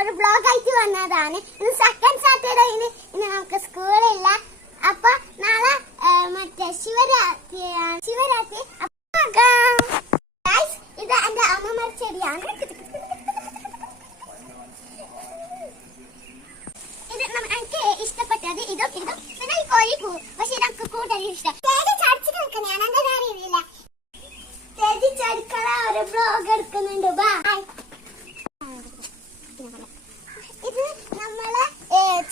ഒരു ബ്ലോഗ് ആയിട്ട് വന്നതാണ്. ഇന്ന് സെക്കൻഡ് സാറ്റർഡേ, ഇന്ന് നമുക്ക് സ്കൂളില്ല. അപ്പൊ നാളെ മറ്റേ ശിവരാത്രി. ഇത് എന്റെ അമ്മമാർ ചെടിയാണ്. ഇത് എനിക്ക് ഇഷ്ടപ്പെട്ടത് ഇതും പിന്നെ ഈ കോഴി പൂ. പക്ഷെ ഇതൊക്കെ കൂടുതൽ ഇഷ്ടം. ചടിച്ചിട്ട് നിൽക്കുന്നതാണ്, എന്താ അറിയില്ല. ചടിക്കള ഒരു ബ്ലോഗ് എടുക്കുന്നുണ്ട്. ഇത് നമ്മളെ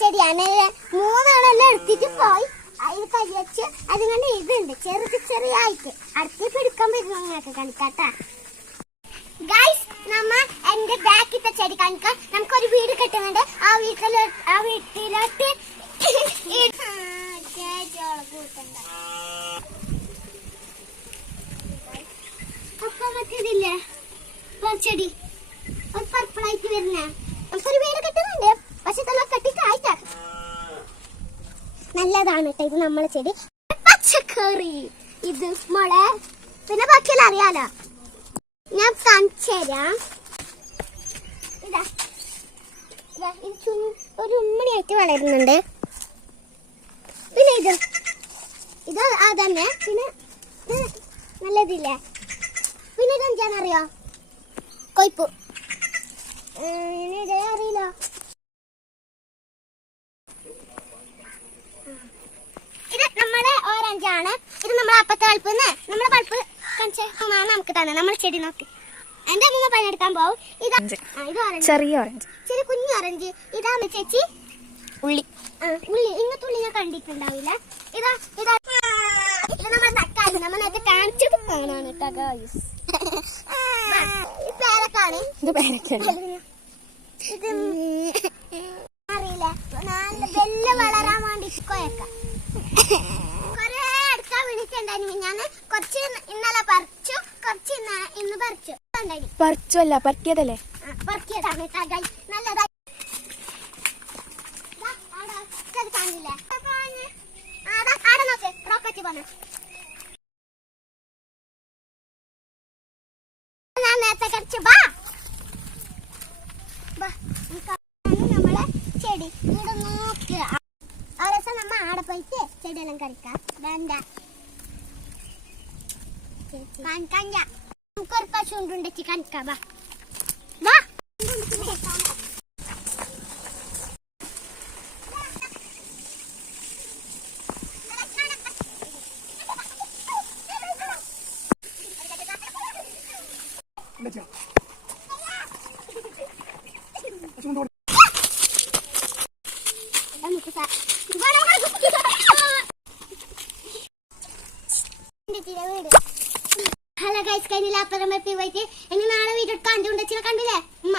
ചെടിയാണ്. 3 ആണെല്ലാം എടുത്തിട്ട് പോയി. അതിൽ കഴിച്ച് അതുകൊണ്ട് ഇതുണ്ട് ചെറിയായിട്ട് അടുത്തേക്ക് എടുക്കാൻ പറ്റും. നിങ്ങൾക്ക് കളിക്കാട്ടാ ഗൈസ്. നമ്മ എന്റെ ബാക്കിത്തെ ചെടി കാണിക്കാൻ നമുക്കൊരു വീട് കെട്ടുന്നുണ്ട്. ആ വീട്ടിലോട്ട് അപ്പൊ മറ്റേതില്ലേ ചെടി ഒരു പർപ്പിളായിട്ട് വരുന്ന നമുക്കൊരു വീട് കെട്ടുന്നുണ്ട്. പക്ഷെ ഇതെല്ലാം കെട്ടിട്ടായിട്ടാ നല്ലതാണ് കേട്ടോ. ഇത് നമ്മളെ ചെടി പച്ചക്കറി. ഇത് മുള പിന്നെ ബാക്കിയെല്ലാം അറിയാലോ. ഞാൻ കാണിച്ചു തരാം. ഇതാ ഇത് ഒരു ഉമ്മണിയായിട്ട് വളരുന്നുണ്ട്. പിന്നെ ഇത് അതന്നെ. പിന്നെ നല്ലതില്ലേ. പിന്നെ ഇതെന്താണെന്നറിയോ? കൊയ്പു. ഇതേ അറിയില്ല. ഇത് നമ്മളെ ഓറഞ്ചാണ്. ഇത് നമ്മളെ അപ്പത്തെ പൾപ്പ്. നമ്മളെ പൾപ്പ് നമുക്ക് തന്നെ നമ്മളെ ചെടി നോക്കി എന്റെ അമ്മ പണിയെടുക്കാൻ പോകും. ഇത് ചെറിയ ഓറഞ്ച്, ചെറിയ കുഞ്ഞു ഓറഞ്ച്. ഇതാണ് ചേച്ചി ഉള്ളി. ഇങ്ങനത്തെ ഉള്ളി ഞാൻ കണ്ടിട്ടുണ്ടാവില്ല. ഇത് നമ്മൾ തക്കാളി നമ്മൾ നേരത്തെ കാണിച്ചത് കാണാണ് കേട്ടോ. പേരക്കാണ്. ഇത് അറിയില്ല. നല്ല വെല്ല വളരാൻ വേണ്ടി കൊയക്കാം. കൊറേ എടുക്കാൻ വിളിച്ചിട്ടുണ്ടായിരുന്നു. ഞാൻ കുറച്ച് ഇന്നലെ പറിച്ചു, കുറച്ച് ഇന്ന് പറിച്ചല്ല പറിക്കിയതല്ലേ. പറിക്കിയതാണ് നല്ലതായി. കാണില്ലേ ആടെ നോക്ക് റോക്കറ്റ് പോണ. ഞാൻ നേരത്തെ കഴിച്ചു. നമ്മളെ ചെടി ഇവിടെ നോക്കുക. ആ ദിവസം നമ്മ ആടെ പോയിട്ട് ചെടിയെല്ലാം കളിക്കാം. വേണ്ട നമുക്കൊരു പശു ഉണ്ടെച്ച് കാണിക്കാം. ഹലോ ഗൈസ്, കഴിഞ്ഞില്ല അപ്പുറം പോയിട്ട് ഇനി നാളെ വീട്ടിൽ കണ്ടുകൊണ്ടില്ല കണ്ടില്ലേ ഉമ്മ.